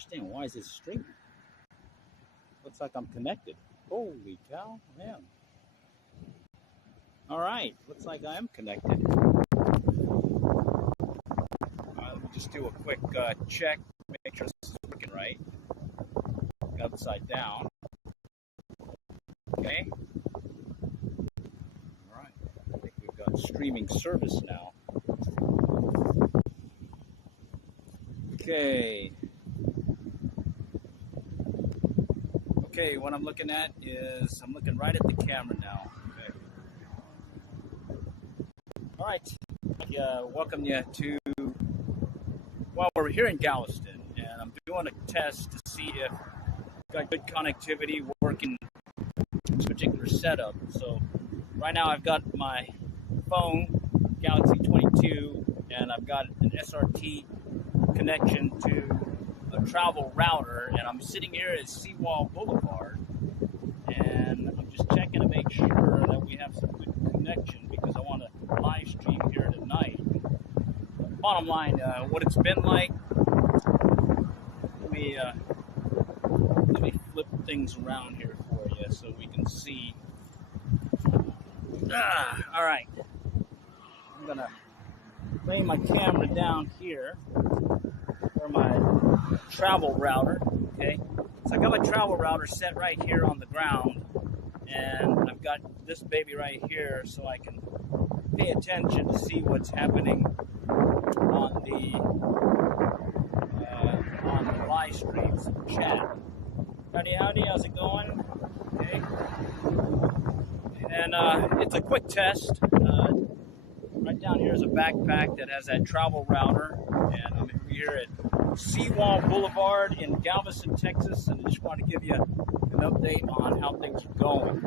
understand. Why is it streaming? Looks like I'm connected. Holy cow, man. All right, looks like I am connected. Let me just do a quick check, make sure this is working right. Upside down. Okay. All right, I think we've got streaming service now. Okay. Okay, what I'm looking at is, I'm looking right at the camera now. Okay. All right, welcome you to, well, we're here in Galveston, and I'm doing a test to see if we've got good connectivity working in this particular setup. So right now I've got my phone, Galaxy 22, and I've got an SRT connection to a travel router, and I'm sitting here at Seawall Boulevard, and I'm just checking to make sure that we have some good connection because I want to live stream here tonight. Bottom line, what it's been like. Let me flip things around here for you so we can see. All right, I'm gonna lay my camera down here for my travel router. Okay, so I got my travel router set right here on the ground, and I've got this baby right here so I can pay attention to see what's happening on the live streams chat. Howdy, how's it going? Okay, and it's a quick test. Right down here is a backpack that has that travel router, and I'm here at Seawall Boulevard in Galveston, Texas, and I just want to give you an update on how things are going.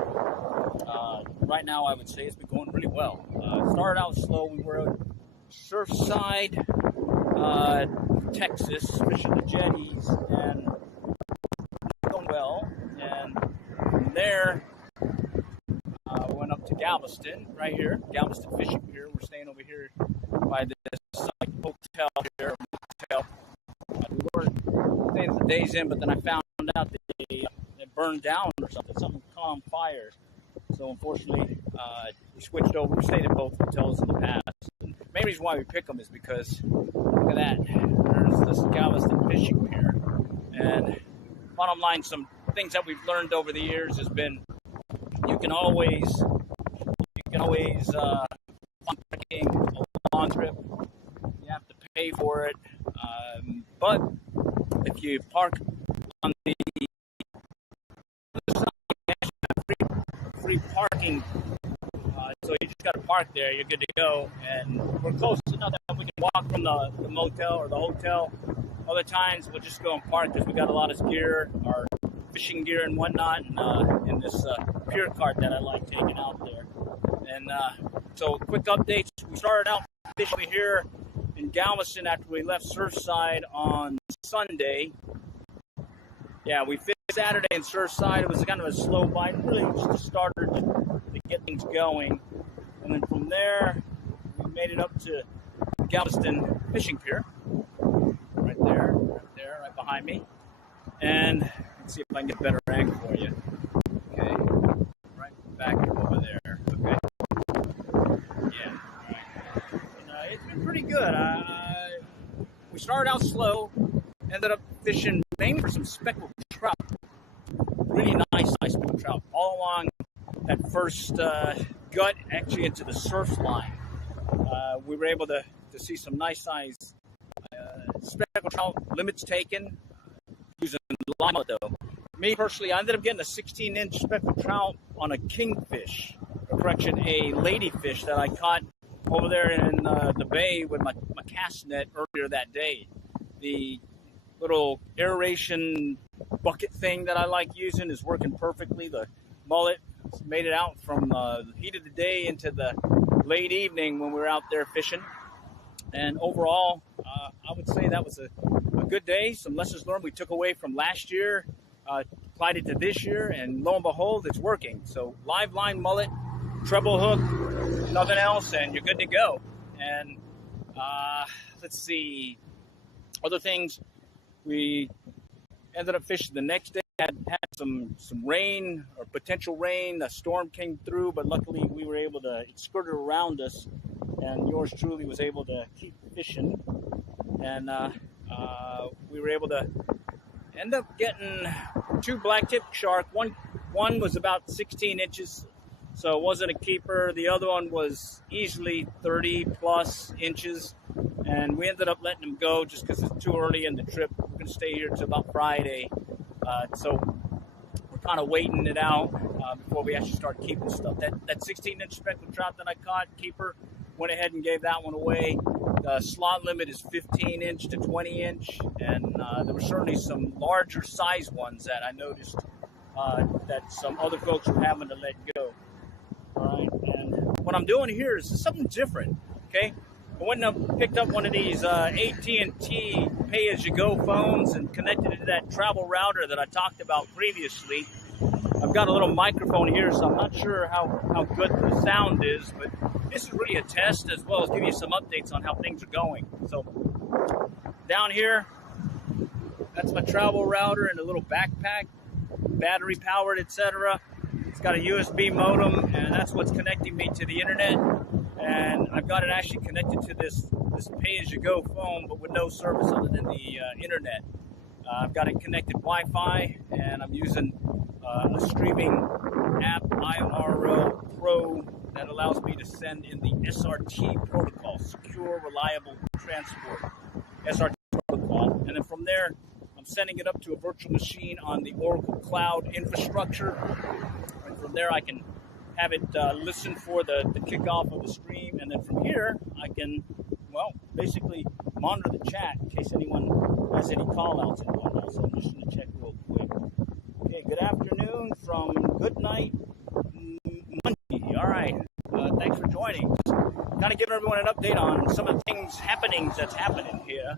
Right now, I would say it's been going really well. Started out slow. We were at Surfside, Texas, fishing the jetties, and going well. And from there, we went up to Galveston, right here, Galveston Fishing Gear. We're staying over here by this hotel here, motel. We weren't staying the days in, but then I found out that it burned down or something caught on fire. So unfortunately, we switched over. We stayed at both hotels in the past. And the main reason why we pick them is because, look at that, there's this Galveston Fishing Pier. And bottom line, some things that we've learned over the years has been, you can always parking a long trip. You have to pay for it, but if you park on the other side, you actually have free parking. So you just got to park there. You're good to go, and we're close enough that we can walk from the motel or the hotel. Other times we'll just go and park because we got a lot of gear, our fishing gear and whatnot, and in this Pier cart that I like taking out there. And so quick updates. We started out fishing over here in Galveston after we left Surfside on Sunday. Yeah, we fished Saturday in Surfside. It was kind of a slow bite, really just started to get things going. And then from there, we made it up to Galveston Fishing Pier. Right there, right behind me. And let's see if I can get a better angle for you. Okay, right back over there. Okay. Yeah. And, it's been pretty good. We started out slow, ended up fishing mainly for some speckled trout. Really nice speckled trout all along that first gut, actually into the surf line. We were able to see some nice size speckled trout, limits taken, using lima though. Me personally, I ended up getting a 16-inch speckled trout on a kingfish, or correction, a ladyfish that I caught over there in the bay with my cast net earlier that day. The little aeration bucket thing that I like using is working perfectly. The mullet made it out from the heat of the day into the late evening when we were out there fishing. And overall, I would say that was a good day. Some lessons learned we took away from last year, applied it to this year, and lo and behold, it's working. So live line mullet, treble hook, nothing else, and you're good to go. And let's see, other things, we Ended up fishing the next day. Had some rain or potential rain. A storm came through, but luckily we were able to, it skirted around us, and yours truly was able to keep fishing. And we were able to end up getting 2 black-tip shark. One was about 16 inches, so it wasn't a keeper. The other one was easily 30 plus inches, and we ended up letting him go just because it's too early in the trip. We're going to stay here till about Friday, so we're kind of waiting it out before we actually start keeping stuff. That 16-inch speckled trout that I caught, keeper, went ahead and gave that one away. The slot limit is 15-inch to 20-inch, and there were certainly some larger size ones that I noticed that some other folks were having to let go. All right, and what I'm doing here is something different. Okay, I went and picked up one of these AT&T pay-as-you-go phones and connected it to that travel router that I talked about previously. I've got a little microphone here, so I'm not sure how good the sound is, but this is really a test as well as give you some updates on how things are going. So down here, that's my travel router and a little backpack, battery powered, etc. It's got a USB modem, and that's what's connecting me to the internet. And I've got it actually connected to this pay-as-you-go phone, but with no service other than the internet. I've got it connected Wi-Fi, and I'm using a streaming app, IRL Pro, that allows me to send in the SRT protocol, Secure Reliable Transport, SRT protocol. And then from there, I'm sending it up to a virtual machine on the Oracle Cloud infrastructure. And from there, I can have it listen for the kickoff of the stream. And then from here, I can, well, basically monitor the chat in case anyone has any call-outs and whatnot. So I'm just going to check real quick. Okay, good afternoon from Goodnight Monday. All right, thanks for joining. Just kind of giving everyone an update on some of the happenings that's happening here.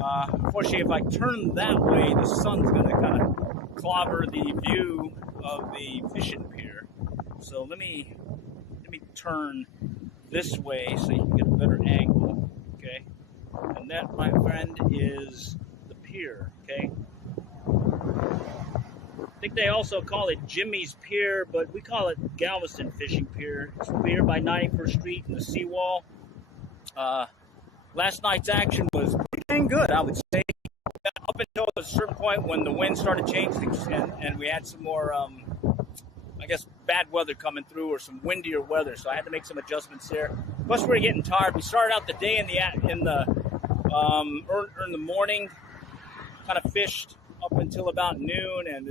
Unfortunately, if I turn that way, the sun's going to kind of clobber the view of the fishing pier. So let me turn this way so you can get a better angle. Okay, and that, my friend, is the pier. Okay. I think they also call it Jimmy's Pier, but we call it Galveston Fishing Pier. It's here by 91st Street and the seawall. Last night's action was pretty dang good, I would say. Up until a certain point when the wind started changing and we had some more, I guess, bad weather coming through or some windier weather, so I had to make some adjustments there. Plus, we were getting tired. We started out the day in the morning, kind of fished up until about noon, and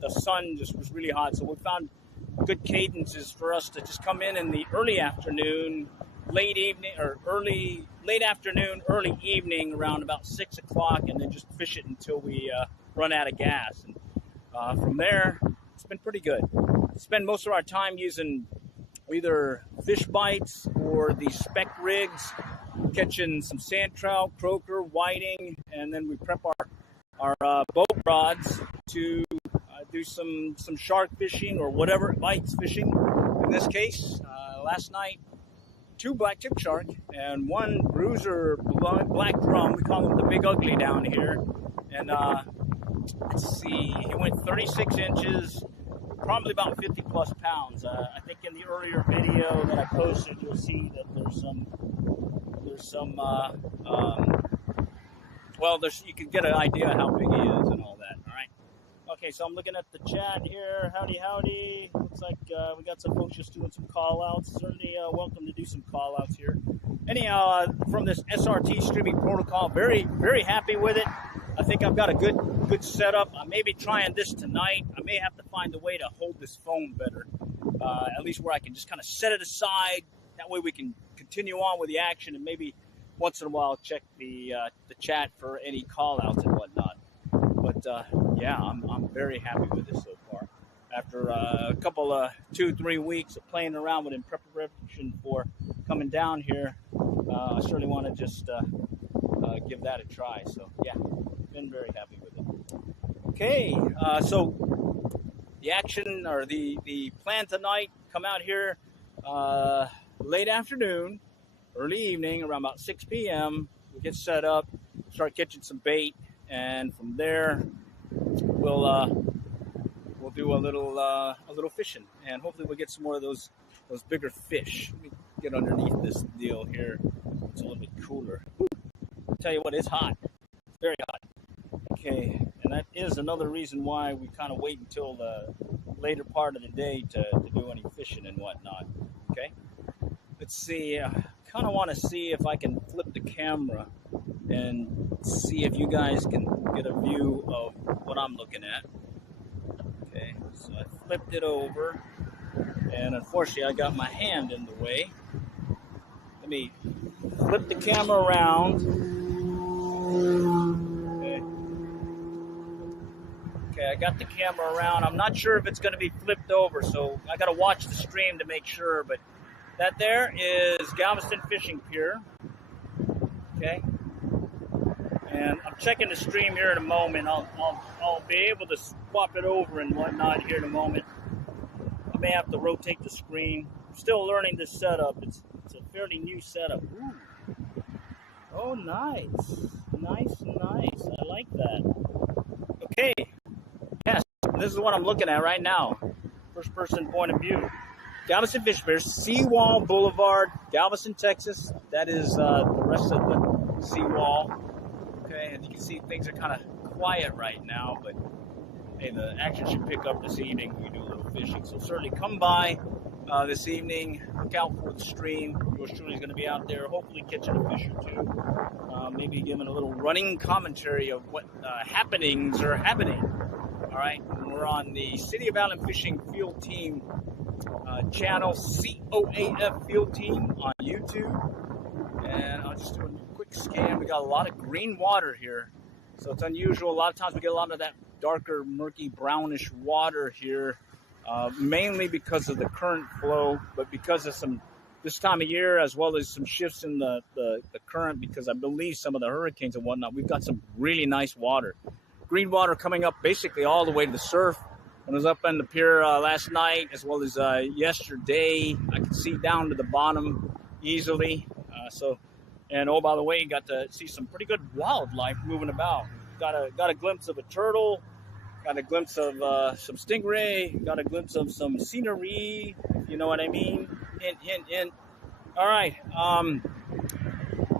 the sun just was really hot. So we found good cadences for us to just come in the early afternoon, late evening, or late afternoon, early evening, around about 6 o'clock, and then just fish it until we run out of gas. And from there, it's been pretty good. Spend most of our time using either fish bites or the spec rigs, catching some sand trout, croaker, whiting, and then we prep our boat rods to do some shark fishing or whatever it bites fishing. In this case, last night, 2 black tip shark and 1 bruiser black drum. We call him the Big Ugly down here. And let's see, he went 36 inches, probably about 50 plus pounds. I think in the earlier video that I posted, you'll see that there's some you can get an idea how big he is and all that. All right. Okay, so I'm looking at the chat here. Howdy. Looks like we got some folks just doing some call-outs. Certainly welcome to do some call-outs here. Anyhow, from this SRT streaming protocol, very, very happy with it. I think I've got a good setup. I may be trying this tonight. I may have to find a way to hold this phone better, at least where I can just kind of set it aside. That way we can continue on with the action and maybe once in a while check the chat for any call-outs and whatnot. But yeah, I'm very happy with this so far. After a couple of 2-3 weeks of playing around with it in preparation for coming down here, I certainly want to just give that a try. So yeah, been very happy with it. Okay, so the action or the plan tonight, come out here late afternoon, early evening, around about 6 p.m. We get set up, start catching some bait, and from there we'll do a little fishing, and hopefully we'll get some more of those bigger fish. Let me get underneath this deal here. It's a little bit cooler. I'll tell you what, it's hot. It's very hot. Okay, and that is another reason why we kind of wait until the later part of the day to do any fishing and whatnot. Okay, let's see. Kind of want to see if I can flip the camera and see if you guys can get a view of what I'm looking at. Okay, so I flipped it over, and unfortunately I got my hand in the way. Let me flip the camera around. Okay, I got the camera around. I'm not sure if it's going to be flipped over, so I got to watch the stream to make sure, but that there is Galveston Fishing Pier. Okay. And I'm checking the stream here in a moment. I'll be able to swap it over and whatnot here in a moment. I may have to rotate the screen. I'm still learning this setup. It's a fairly new setup. Ooh. Oh, nice. Nice. I like that. Okay. Yes, this is what I'm looking at right now. First person point of view. Galveston Fishing Gear, Seawall Boulevard, Galveston, Texas. That is the rest of the seawall. Okay, and you can see things are kind of quiet right now, but hey, the action should pick up this evening. We do a little fishing, so certainly come by this evening. Look out for the stream. Yours truly is going to be out there, hopefully catching a fish or two. Maybe giving a little running commentary of what happenings are happening. All right, we're on the City of Allen Fishing Field Team channel, COAF Field Team on YouTube. And I'll just do a quick scan. We got a lot of green water here, so it's unusual. A lot of times we get a lot of that darker, murky, brownish water here, mainly because of the current flow, but because of this time of year, as well as some shifts in the current, because I believe some of the hurricanes and whatnot, we've got some really nice water. Green water coming up basically all the way to the surf. When I was up on the pier last night, as well as yesterday, I could see down to the bottom easily. And oh, by the way, got to see some pretty good wildlife moving about. Got a glimpse of a turtle, got a glimpse of some stingray, got a glimpse of some scenery, you know what I mean? Hint. All right.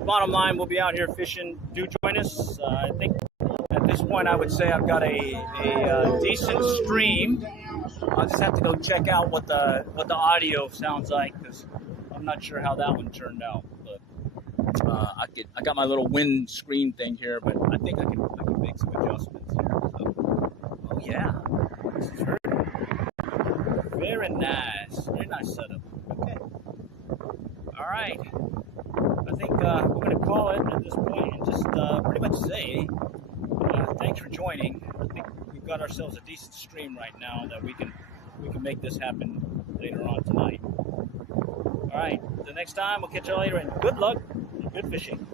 Bottom line, we'll be out here fishing. Do join us. I think at this point, I would say I've got a decent stream. I'll just have to go check out what the audio sounds like, because I'm not sure how that one turned out. I got my little wind screen thing here, but I think I can make some adjustments here. So, oh yeah, this is very nice setup. Okay, all right. I think we're going to call it at this point and just pretty much say thanks for joining. I think we've got ourselves a decent stream right now that we can make this happen later on tonight. All right, the next time we'll catch you all later, and good luck. Good fishing.